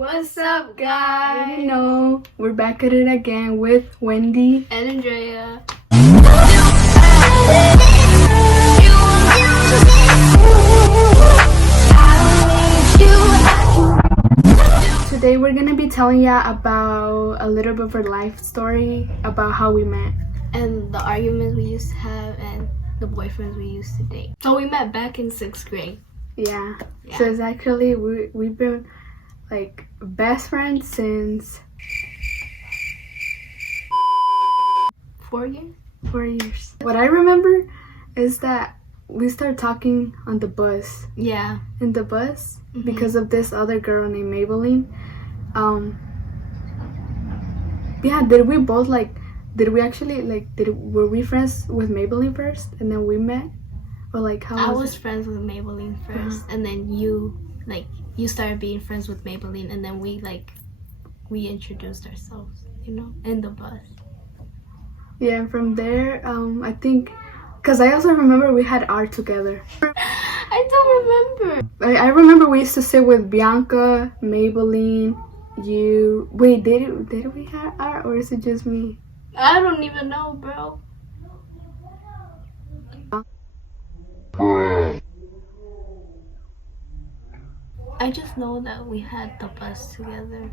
What's up, guys? You know, we're back at it again with Wendy and Andrea. Today we're gonna be telling ya about a little bit of our life story about how we met. And the arguments we used to have and the boyfriends we used to date. So we met back in 6th grade. Yeah. So it's actually, we've been like best friends since 4 years? 4 years. What I remember is that we started talking on the bus. Yeah. In the bus because of this other girl named Maybelline. Yeah, did we both were we friends with Maybelline first and then we met? Or like how I was friends with Maybelline first and then you started being friends with Maybelline and then we introduced ourselves, in the bus. Yeah, and from there, I think, because I also remember we had art together. I don't remember. I remember we used to sit with Bianca, Maybelline, you. Wait, did we have art or is it just me? I don't even know, bro. I just know that we had the bus together.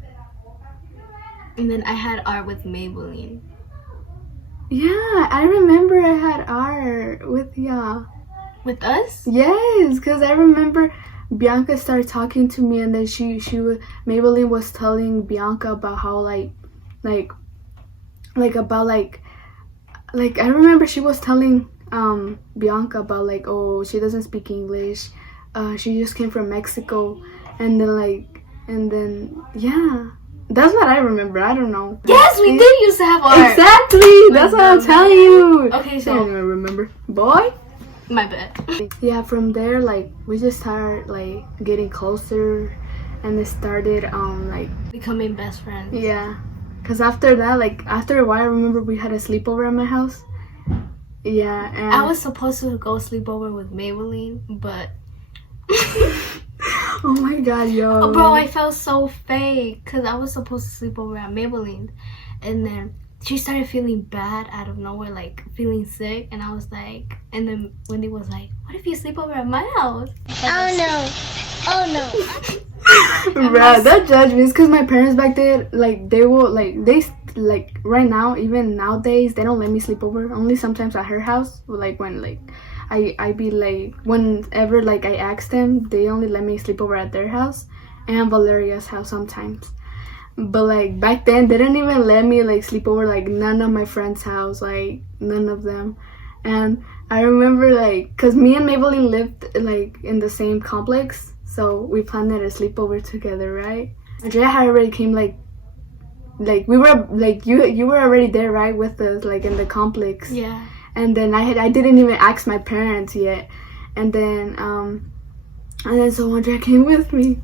And then I had art with Maybelline. Yeah, I remember I had art with y'all. With us? Yes, because I remember Bianca started talking to me and then Maybelline was telling Bianca about how I remember she was telling Bianca about oh, she doesn't speak English, she just came from Mexico, and then yeah, that's what I remember. I don't know. Yes, we did used to have art. Exactly, that's what I'm telling you. Okay, so I don't even remember. Boy, my bad. Yeah, from there we just started getting closer, and it started becoming best friends. Yeah. Cause after that, after a while, I remember we had a sleepover at my house. Yeah, and I was supposed to go sleepover with Maybelline, but oh my god, yo. Oh, bro, I felt so fake because I was supposed to sleep over at Maybelline, and then she started feeling bad out of nowhere, feeling sick, and I was like, and then Wendy was like, "What if you sleep over at my house?" Oh no. Bruh, that judged me. It's because my parents back then, they will, right now, even nowadays, they don't let me sleep over. Only sometimes at her house, when, I be, whenever, I ask them, they only let me sleep over at their house and Valeria's house sometimes. But, back then, they didn't even let me, sleep over, none of my friends' house, none of them. And I remember, because me and Maybelline lived, in the same complex. So we planned a sleepover together, right? Andrea had already came we were you were already there, right, with us in the complex. Yeah. And then I didn't even ask my parents yet, and then so Andrea came with me.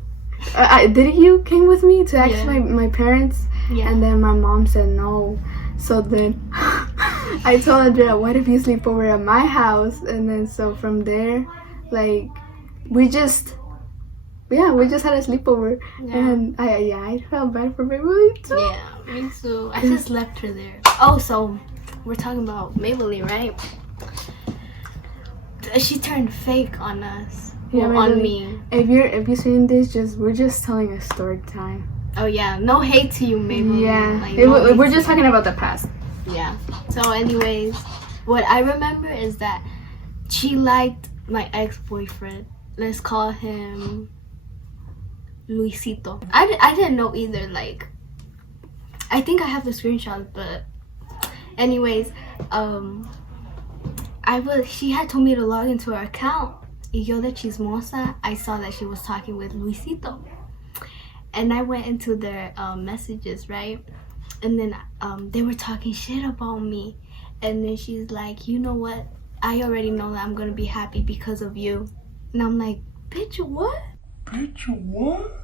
Did you came with me to ask my parents? Yeah. And then my mom said no. So then I told Andrea, what if you sleep over at my house? And then so from there, we just had a sleepover, and I felt bad for Maybelline too. Yeah, me too. I just left her there. Oh, so we're talking about Maybelline, right? She turned fake on us. Yeah, on me. If you're seeing this, we're just telling a story time. Oh yeah, no hate to you, Maybelline. Yeah, we're just talking about the past. Yeah. So, anyways, what I remember is that she liked my ex-boyfriend. Let's call him Luisito. I didn't know either. I think I have the screenshots, but anyways, she had told me to log into her account. Y yo de chismosa, I saw that she was talking with Luisito, and I went into their messages, right? And then they were talking shit about me, and then she's like, you know what? I already know that I'm gonna be happy because of you, and I'm like, bitch, what? Bitch, what?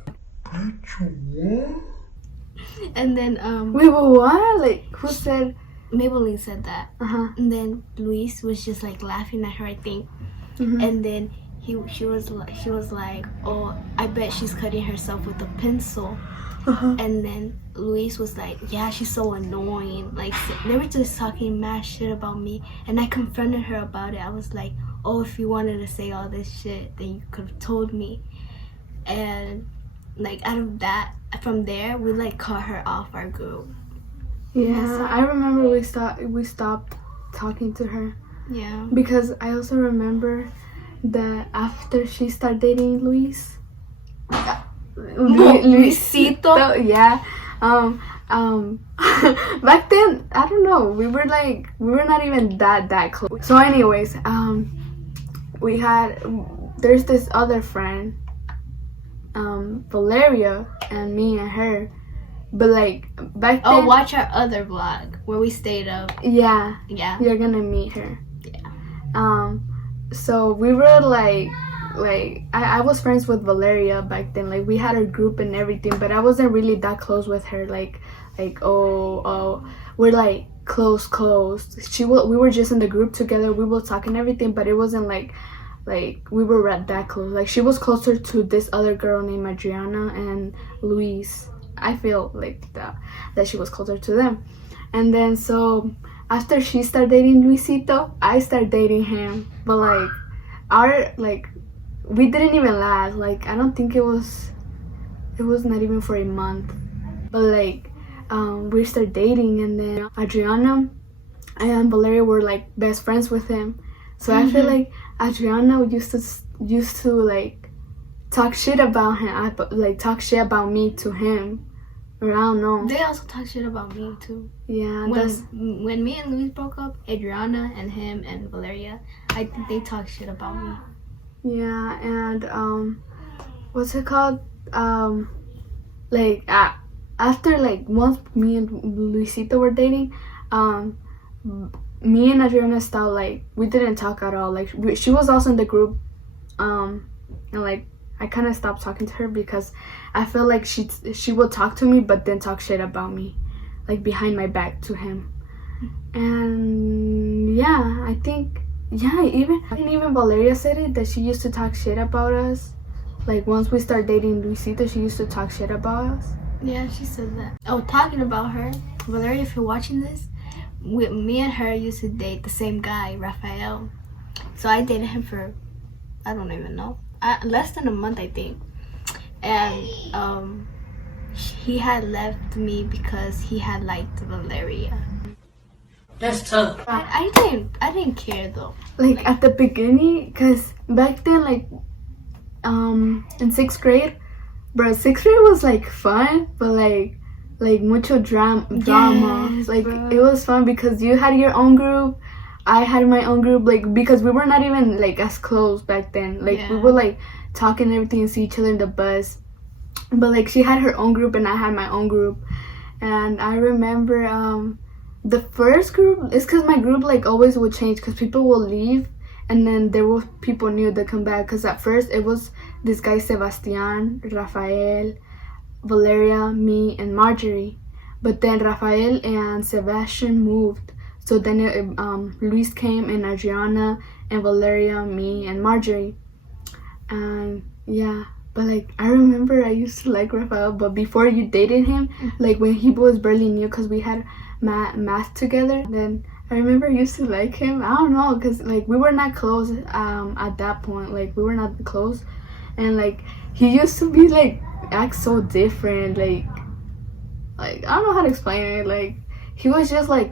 And then wait, what? Who said? Maybelline said that. And then Luis was just laughing at her, I think. And then she was like, oh, I bet she's cutting herself with a pencil. Uh-huh. And then Luis was like, yeah, she's so annoying. Like, they were just talking mad shit about me. And I confronted her about it. I was like, oh, if you wanted to say all this shit, then you could have told me. And, like, out of that, from there, we, like, cut her off our group. Yeah, I remember we stopped talking to her. Yeah. Because I also remember that after she started dating Luis, Luisito. yeah. Back then, I don't know. We were not even that close. So, anyways, there's this other friend, Valeria, and me and her. But like back then. Oh, watch our other vlog where we stayed up. Yeah. Yeah. You're gonna meet her. Yeah. So we were like I was friends with Valeria back then. Like we had our group and everything, but I wasn't really that close with her. Like we're like close. We were just in the group together. We would talk and everything, but it wasn't like we were that close. Like she was closer to this other girl named Adriana and Luis. I feel like that she was closer to them. And then so after she started dating Luisito, I started dating him. But we didn't even last. Like I don't think it was not even for a month. But we started dating, and then Adriana and Valeria were like best friends with him. So I feel like Adriana used to like talk shit about him. Talk shit about me to him. Or I don't know. They also talk shit about me too. Yeah. When me and Luis broke up, Adriana and him and Valeria, I think they talk shit about me. Yeah, and what's it called? After once me and Luisito were dating, me and Adriana stopped. We didn't talk at all. She was also in the group, and I kind of stopped talking to her because I feel like she would talk to me but then talk shit about me, behind my back to him. And yeah, I think even Valeria said it, that she used to talk shit about us. Once we started dating Luisito, she used to talk shit about us. Yeah, she said that. Oh, talking about her, Valeria, if you're watching this, me and her used to date the same guy, Rafael. So I dated him for, I don't even know, less than a month, I think. And he had left me because he had liked Valeria. That's tough. I didn't care though. At the beginning, because back then, in 6th grade, bro, 6th grade was fun, but mucho drama. Yes, bro. It was fun because you had your own group, I had my own group, because we were not even as close back then. We would talk and everything and see each other in the bus. But she had her own group and I had my own group. And I remember the first group, it's because my group always would change because people will leave and then there were people new that come back. Because at first it was this guy Sebastian, Rafael, Valeria, me, and Marjorie. But then Rafael and Sebastian moved. So then Luis came and Adriana and Valeria, me, and Marjorie. And yeah, but I remember I used to like Rafael, but before you dated him, when he was barely new, because we had math together, then I remember I used to like him. I don't know, because we were not close at that point. We were not close, and he used to be act so different. I don't know how to explain it. He was just I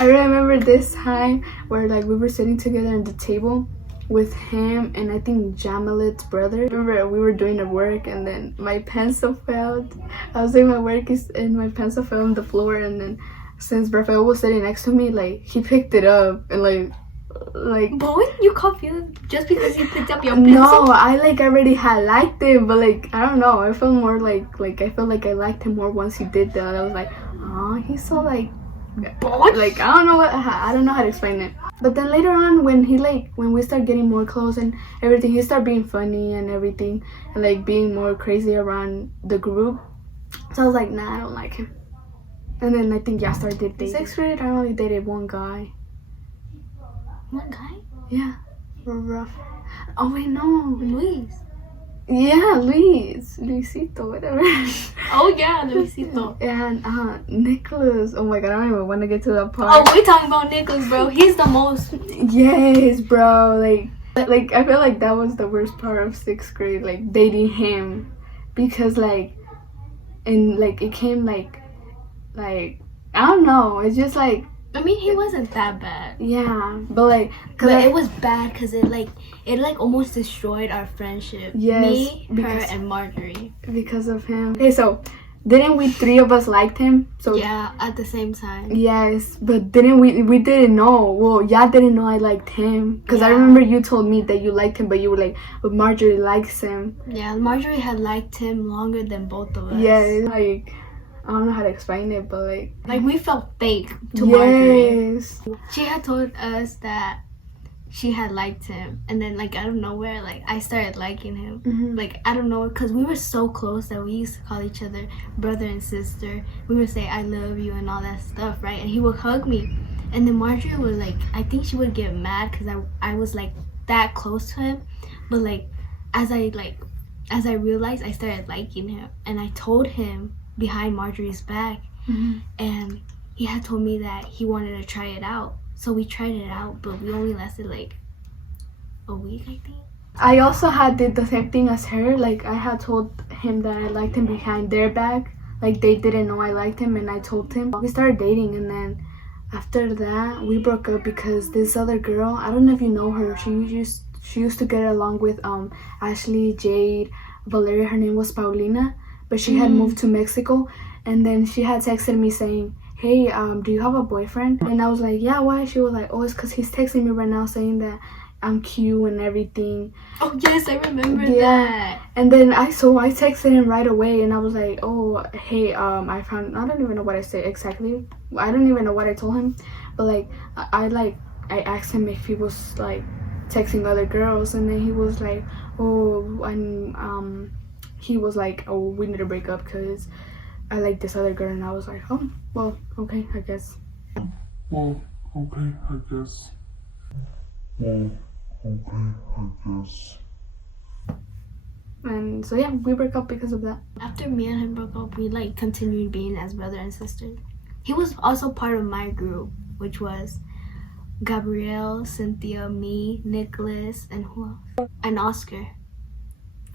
remember this time where we were sitting together at the table with him and I think Jamalet's brother. I remember we were doing the work and then my pencil fell. I was doing my work and my pencil fell on the floor, and then since Rafael was sitting next to me, he picked it up and But when you confused just because he picked up your pencil? No, I already had liked him, but I don't know. I felt more I felt I liked him more once he did that. I was oh, he's so Boy. I don't know how to explain it. But then later on, when when we start getting more close and everything, he started being funny and everything, and being more crazy around the group. So I was nah, I don't like him. And then I think I started dating. 6th grade, I only dated one guy. One guy? Yeah, rough. Oh wait, no, Luis. Yeah, Luisito, whatever. Oh yeah, Luisito. And Nicholas. Oh my god, I don't even want to get to that Oh, part. we're talking about Nicholas, bro. He's the most. Yes, bro. Like I feel like that was the worst part of 6th grade, like dating him, because and it came like I don't know. It's just like, I mean, he wasn't that bad. yeah, but But it was bad because it almost destroyed our friendship. Yes, Me, her, because- and Marjorie. because of him. Okay, so didn't we 3 of us liked him? So Yeah, at the same time. yes, but didn't we didn't know. Well, y'all didn't know I liked him, because I Yeah. remember you told me that you liked him, but you were like, but Marjorie likes him. Yeah, Marjorie had liked him longer than both of us. Yes, like I don't know how to explain it, but Like we felt fake to Marjorie. yes. She had told us that she had liked him, and then out of nowhere, I started liking him. Mhm. I don't know, because we were so close that we used to call each other brother and sister. We would say I love you and all that stuff, right? And he would hug me, and then Marjorie would I think she would get mad because I was that close to him, but as I realized, I started liking him, and I told him behind Marjorie's back, Mhm. and he had told me that he wanted to try it out. So we tried it out, but we only lasted a week, I think. I also did the same thing as her. Like, I had told him that I liked him behind their back. Like, they didn't know I liked him, and I told him. We started dating, and then after that, we broke up because this other girl, I don't know if you know her, she used to get along with Ashley, Jade, Valeria. Her name was Paulina, but she had moved to Mexico, and then she had texted me saying, hey, do you have a boyfriend? And I was like, yeah, why? She was like, oh, it's because he's texting me right now saying that I'm cute and everything. Oh yes, I remember Yeah. that. And then I texted him right away, and I was like, oh, hey, I don't even know what I said exactly. I don't even know what I told him, but I asked him if he was texting other girls, and then he was like, oh, and he was like, oh, we need to break up because I like this other girl. And I was like, oh, well, okay, I guess. Well, okay, I guess. And so yeah, we broke up because of that. After me and him broke up, we continued being as brother and sister. He was also part of my group, which was Gabrielle, Cynthia, me, Nicholas, and who else? And Oscar.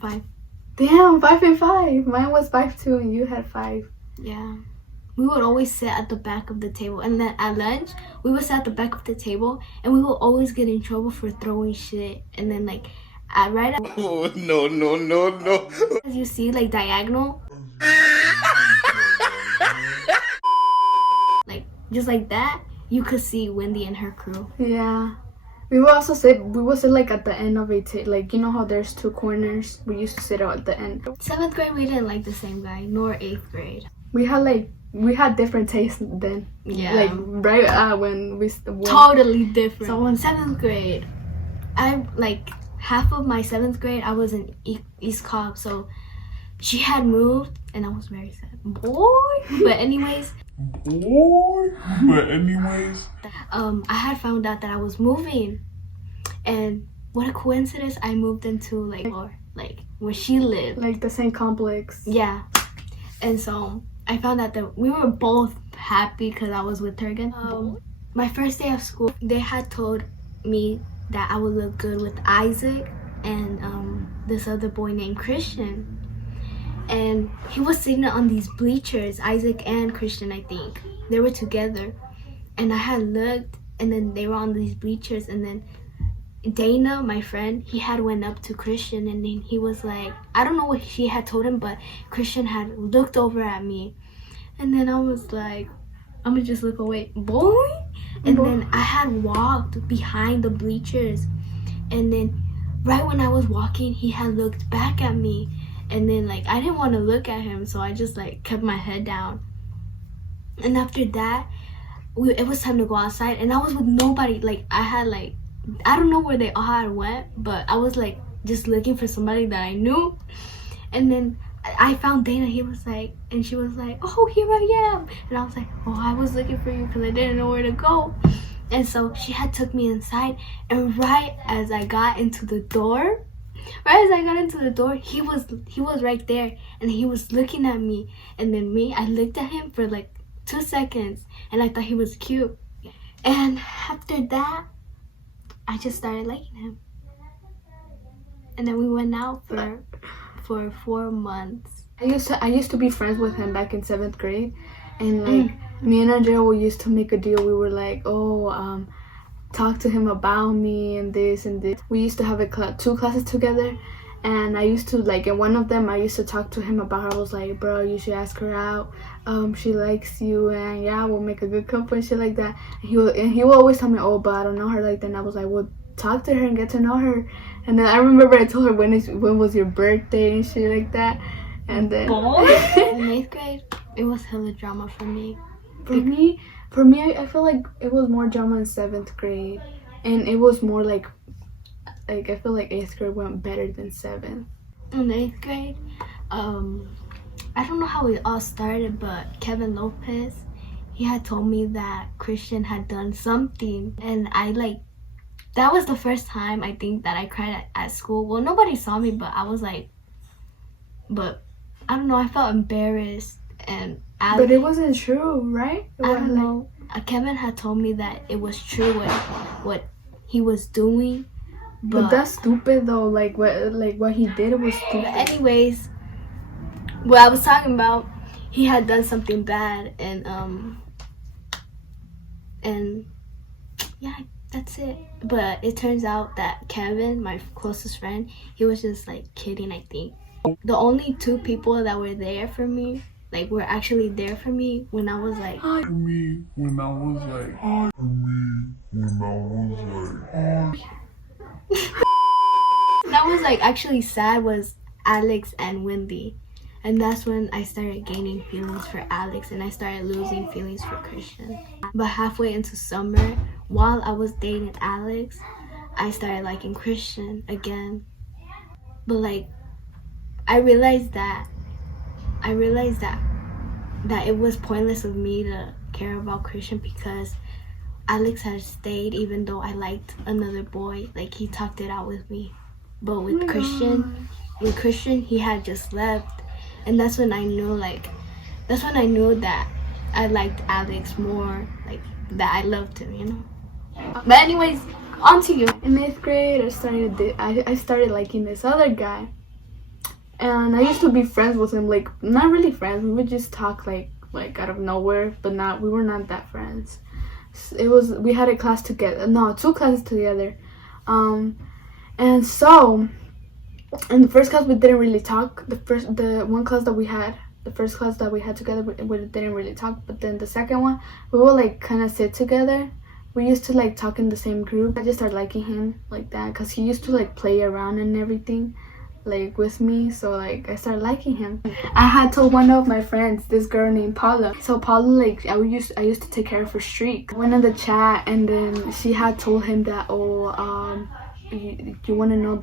5. Damn, 5 and 5. Mine was 5 too, and you had 5. Yeah. We would always sit at the back of the table, and then at lunch we would sit at the back of the table, and we would always get in trouble for throwing shit. And then right Oh, no. as you see diagonal, just like that, you could see Wendy and her crew. Yeah. We would sit at the end of a table. You know how there's 2 corners? We used to sit out at the end. 7th grade we didn't like the same guy, nor 8th grade. We had different tastes then. Yeah. Right when we Totally different. So in 7th grade, I half of my 7th grade I was in East Cobb, so she had moved, and I was very sad. But anyways, I had found out that I was moving, and what a coincidence, I moved into where she lived. the same complex. Yeah. And so I found out that we were both happy because I was with her again. My first day of school, they had told me that I would look good with Isaac and this other boy named Christian. And he was sitting on these bleachers, Isaac and Christian, I think. They were together. And I had looked, and then they were on these bleachers, and then Dana, my friend, he had went up to Christian, and then he was like, I don't know what she had told him, but Christian had looked over at me. And then I was like, I'm gonna just look away, boy. And then I had walked behind the bleachers, and then right when I was walking, he had looked back at me. And then I didn't want to look at him, so I just kept my head down. And after that, it was time to go outside, and I was with nobody. I had I don't know where they all had went, but I was just looking for somebody that I knew. And then I found Dana. He was and she was like, oh, here I am. And I was like, oh, I was looking for you because I didn't know where to go. And so she had took me inside, and right as I got into the door, Right as I got into the door, he was right there, and he was looking at me, and then I looked at him for like 2 seconds, and I thought he was cute. And after that, I just started liking him. And then we went out for 4 months. I used to be friends with him back in 7th grade, and like me and Andrea, we used to make a deal. We were like, talk to him about me and this and this. We used to have 2 classes together, and I used to like in one of them I used to talk to him about her. I was like, bro, you should ask her out. She likes you, and yeah, we'll make a good couple and shit like that. And he will always tell me, oh, but I don't know her like that. And I was like, well, talk to her and get to know her. And then I remember I told her when was your birthday and shit like that. And then In 8th grade, it was hella drama for me. For me, I feel like it was more drama in 7th grade, and it was more like I feel like 8th grade went better than 7th. In 8th grade, I don't know how it all started, but Kevin Lopez, he had told me that Christian had done something, and that was the first time I think that I cried at school. Well, nobody saw me, but I was like, but I don't know, I felt embarrassed. And but it wasn't true, right? I don't know. Kevin had told me that it was true what he was doing. But that's stupid though. Like what he did was stupid. But anyways, what I was talking about, he had done something bad, and yeah, that's it. But it turns out that Kevin, my closest friend, he was just like kidding, I think. The only 2 people that were there for me, like were actually there for me when I was like that was like actually sad, was Alex and Wendy. And that's when I started gaining feelings for Alex, and I started losing feelings for Christian. But halfway into summer, while I was dating Alex, I started liking Christian again. But like I realized that it was pointless of me to care about Christian, because Alex had stayed even though I liked another boy. Like, he talked it out with me. But with Christian, he had just left. And that's when I knew that I liked Alex more, like that I loved him, you know. But anyways, on to you. In 8th grade, I started liking this other guy. And I used to be friends with him, like not really friends. We would just talk like out of nowhere, but we were not that friends. We had a class together, 2 classes together, and so in the first class we didn't really talk. The first class that we had together, we didn't really talk. But then the second one, we would like kind of sit together. We used to like talk in the same group. I just started liking him like that because he used to like play around and everything, like with me. So like I started liking him. I had told one of my friends, this girl named Paula. So Paula, like I used to take care of her streak. I went in the chat, and then she had told him that, you want to know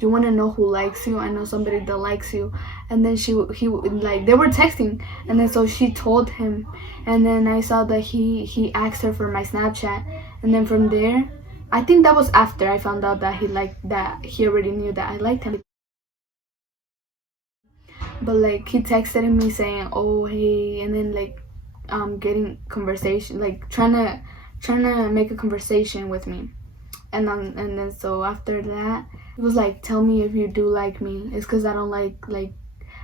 you want to know who likes you? I know somebody that likes you. And then he like, they were texting, and then so she told him, and then I saw that he asked her for my Snapchat, and then from there, I think that was after I found out that he already knew that I liked him. But like he texted me saying, oh hey, and then like getting conversation, like trying to make a conversation with me. And then so after that, it was like, tell me if you do like me. It's because I don't like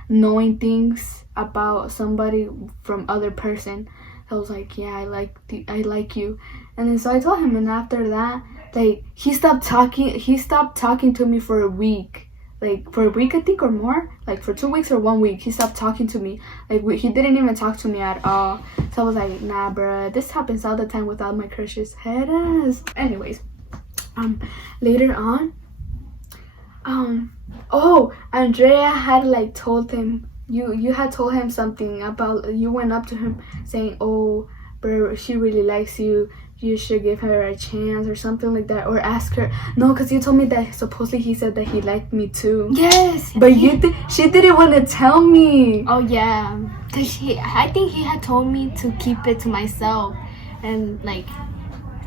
knowing things about somebody from other person. I was like, yeah, I like you. And then so I told him, and after that, like he stopped talking to me for a week. Like for a week, I think, or more. Like for 2 weeks or 1 week, he stopped talking to me. Like he didn't even talk to me at all. So I was like, nah, bruh, this happens all the time without my crushes. Head ass. Anyways, later on, Andrea had like told him, you had told him something about, you went up to him saying, oh, bro, she really likes you. You should give her a chance or something like that, or ask her. No, because you told me that supposedly he said that he liked me too. Yes. But she didn't want to tell me. Oh yeah, because I think he had told me to keep it to myself and like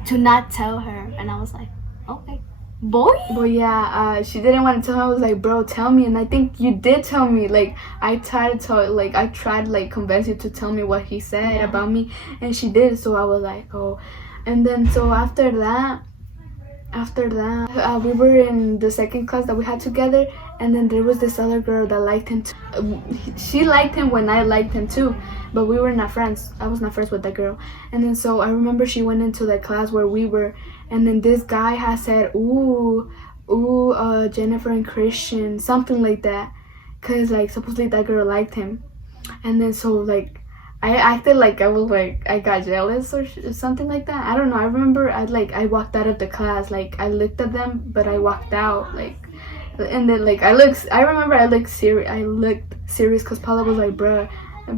to not tell her, and I was like, okay. Boy? But yeah, she didn't want to tell me. I was like, bro, tell me. And I think you did tell me. Like, I tried to convince you to tell me what he said about me, and she did. So I was like, oh. And then so after that, we were in the second class that we had together, and then there was this other girl that liked him she liked him when I liked him too, but we were not friends. I was not friends with that girl. And then so I remember she went into the class where we were, and then this guy had said, ooh, Jennifer and Christian, something like that, because like supposedly that girl liked him. And then so like I acted like I was like I got jealous or something like that. I don't know. I remember I walked out of the class. Like I looked at them, but I walked out. Like, and then like I remember I looked serious because Paula was like, bruh.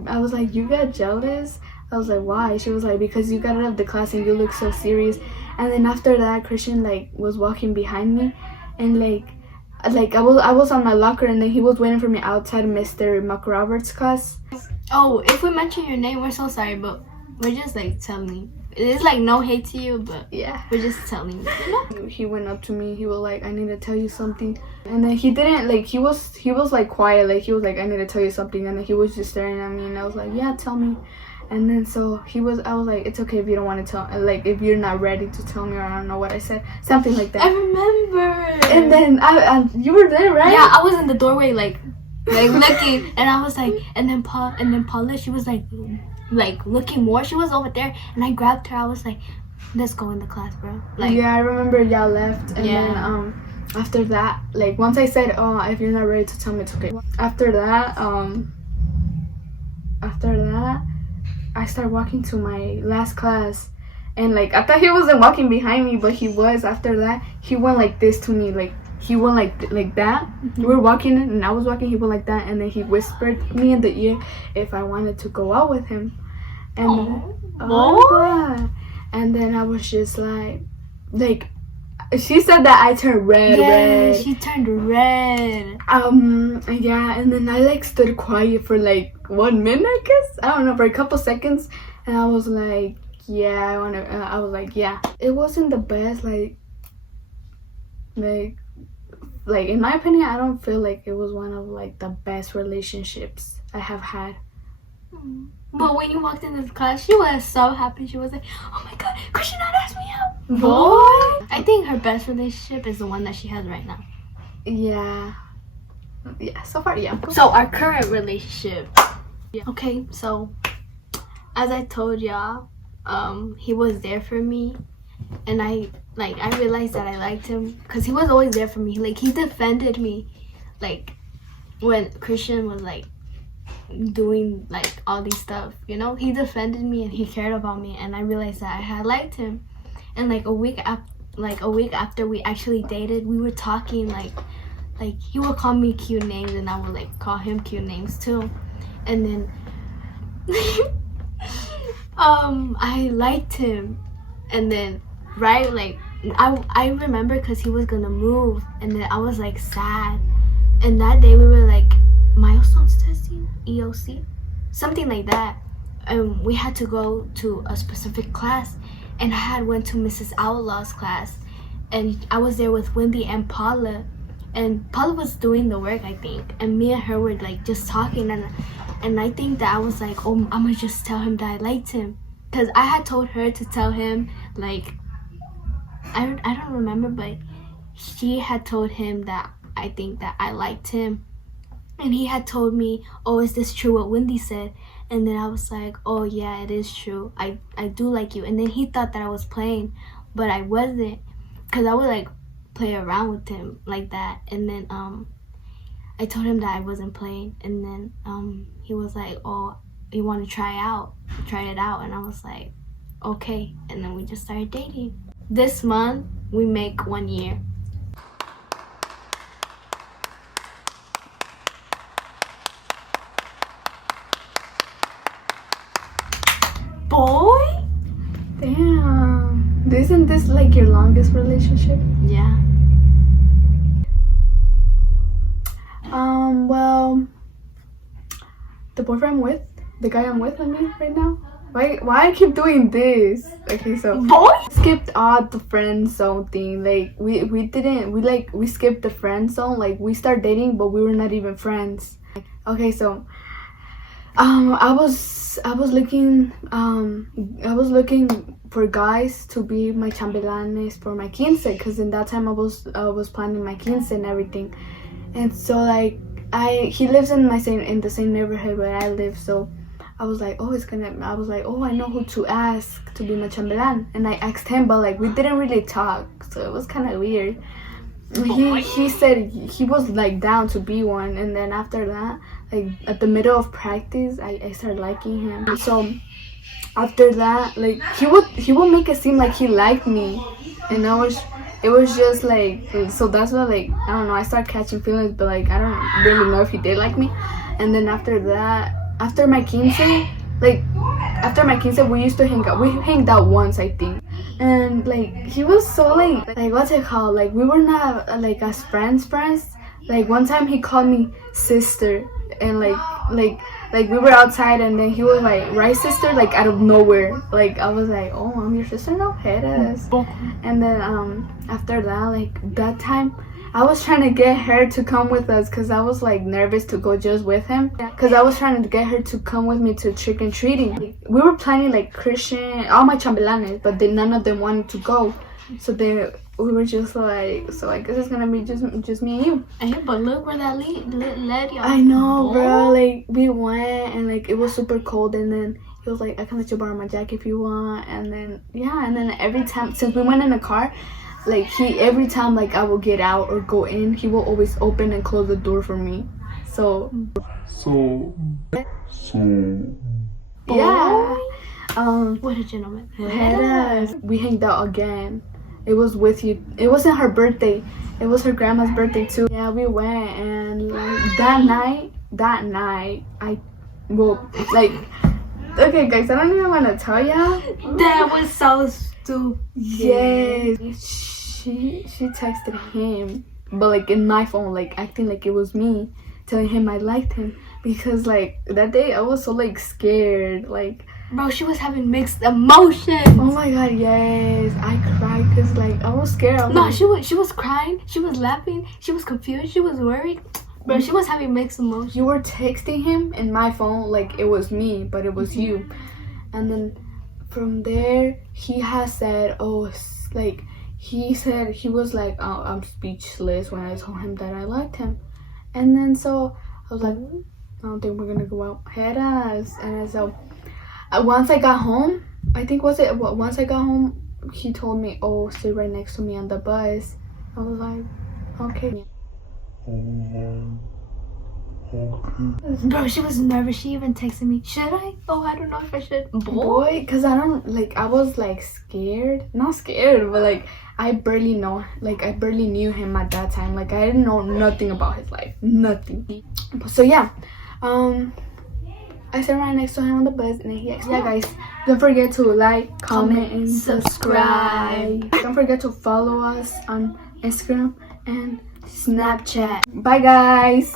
I was like, you got jealous? I was like, why? She was like, because you got out of the class and you look so serious. And then after that, Christian like was walking behind me, and like I was on my locker, and then he was waiting for me outside Mr. McRoberts' class. Oh, if we mention your name, we're so sorry, but we're just like telling you. It's like no hate to you, but Yeah. we're just telling you. You know? He went up to me. He was like, I need to tell you something. And then he didn't like. He was like quiet. Like he was like, I need to tell you something. And then he was just staring at me, and I was like, yeah, tell me. And then so I was like, it's okay if you don't want to tell. Like if you're not ready to tell me, or I don't know what I said, something like that. I remember. And then you were there, right? Yeah, I was in the doorway like looking, and I was like, and then Paula, she was like looking more. She was over there, and I grabbed her. I was like, let's go in the class, bro. Like, yeah, I remember y'all left, and Yeah. then after that, like once I said, oh, if you're not ready to tell me, it's okay. After that, I started walking to my last class, and like I thought he wasn't walking behind me, but he was. After that, he went like this to me, like he went like that. We were walking, and I was walking. He went like that, and then he whispered me in the ear if I wanted to go out with him. And God. And then I was just like she said that I turned red. yeah, she turned red. Yeah, and then I like stood quiet for like 1 minute, I guess. I don't know, for a couple seconds, and I was like, yeah, I was like, yeah. It wasn't the best, like in my opinion, I don't feel like it was one of like the best relationships I have had. But when you walked into the class, she was so happy. She was like, oh my god, Christian asked me out. Boy. I think her best relationship is the one that she has right now. Yeah, so far, yeah. So our current relationship. Yeah. Okay, so as I told y'all, he was there for me, and I realized that I liked him because he was always there for me. Like he defended me, like when Christian was like doing like all these stuff, you know, he defended me and he cared about me, and I realized that I had liked him. And like a week after we actually dated, we were talking like he would call me cute names, and I would like call him cute names too. And then I liked him, and then right, like I remember because he was gonna move, and then I was like sad. And that day we were like milestones testing, EOC, something like that. We had to go to a specific class, and I went to Mrs. Outlaw's class, and I was there with Wendy and Paula, and Paula was doing the work, I think, and me and her were like just talking, and I think that I was like, oh, I'm gonna just tell him that I liked him, because I had told her to tell him, like I don't remember, but she had told him that I think that I liked him. And he had told me, oh, is this true what Wendy said? And then I was like, oh yeah, it is true. I do like you. And then he thought that I was playing, but I wasn't, because I would like play around with him like that. And then I told him that I wasn't playing. And then he was like, oh, you want to try it out? And I was like, okay. And then we just started dating. This month we make 1 year. Boy? Damn. Isn't this like your longest relationship? Yeah. Well, the boyfriend I'm with, the guy I'm with, I mean, right now, Why I keep doing this? Okay, so Boy. skipped all the friend zone thing. Like we skipped the friend zone. Like we start dating, but we were not even friends. Okay, so I was looking for guys to be my chambelanes for my quince, because in that time I was planning my quince and everything. And so like he lives in the same neighborhood where I live, so I was like, oh, I know who to ask to be my chambelan. And I asked him, but like we didn't really talk, so it was kind of weird. He said he was like down to be one, and then after that, like at the middle of practice, I started liking him. So after that, like he would make it seem like he liked me, and it was just like, so that's what, like, I don't know, I started catching feelings, but like I don't really know if he did like me. And then after that, after my quince, we used to hang out. We hanged out once, I think. And like he was so like what's it called? Like we were not like as friends. Like one time he called me sister, and like we were outside, and then he was like, right, sister, like out of nowhere. Like I was like, oh, I'm your sister now, heads. And then after that, like that time, I was trying to get her to come with us, because I was like nervous to go just with him, because I was trying to get her to come with me to trick and treating. Like, we were planning like Christian, all my chambelanes, but then none of them wanted to go, so then we were just like, so I guess it's gonna be just me and you. Hey, but look where that led y'all. I know, bro. Like we went, and like it was super cold, and then he was like, I can let you borrow my jacket if you want. And then every time, since we went in the car, like every time like I will get out or go in, he will always open and close the door for me. So yeah. What a gentleman. We hanged out again. It was with you. It wasn't her birthday. It was her grandma's birthday too. Yeah, we went, and like that night, okay guys, I don't even want to tell y'all. That was so stupid. Yes. She texted him, but like in my phone, like acting like it was me, telling him I liked him, because like that day I was so like scared, like, bro, she was having mixed emotions. oh my god, yes, I cried because like I was scared. No, she was crying, she was laughing, she was confused, she was worried. Bro, she was having mixed emotions. You were texting him in my phone like it was me, but it was you. And then from there, he has said, he said he was like, oh, I'm speechless when I told him that I liked him. And then so I was like, I don't think we're gonna go out. Head ass. And then so once I got home, once I got home, he told me, oh, sit right next to me on the bus. I was like, okay. Okay. Bro, she was nervous. She even texted me, should I? Oh, I don't know if I should. Boy, because I was like scared. Not scared, but like I barely knew him at that time. Like I didn't know nothing about his life. Nothing. So yeah. I sat right next to him on the bus, and then he asked, yeah guys, don't forget to like, comment, and subscribe. Don't forget to follow us on Instagram and Snapchat. Bye guys.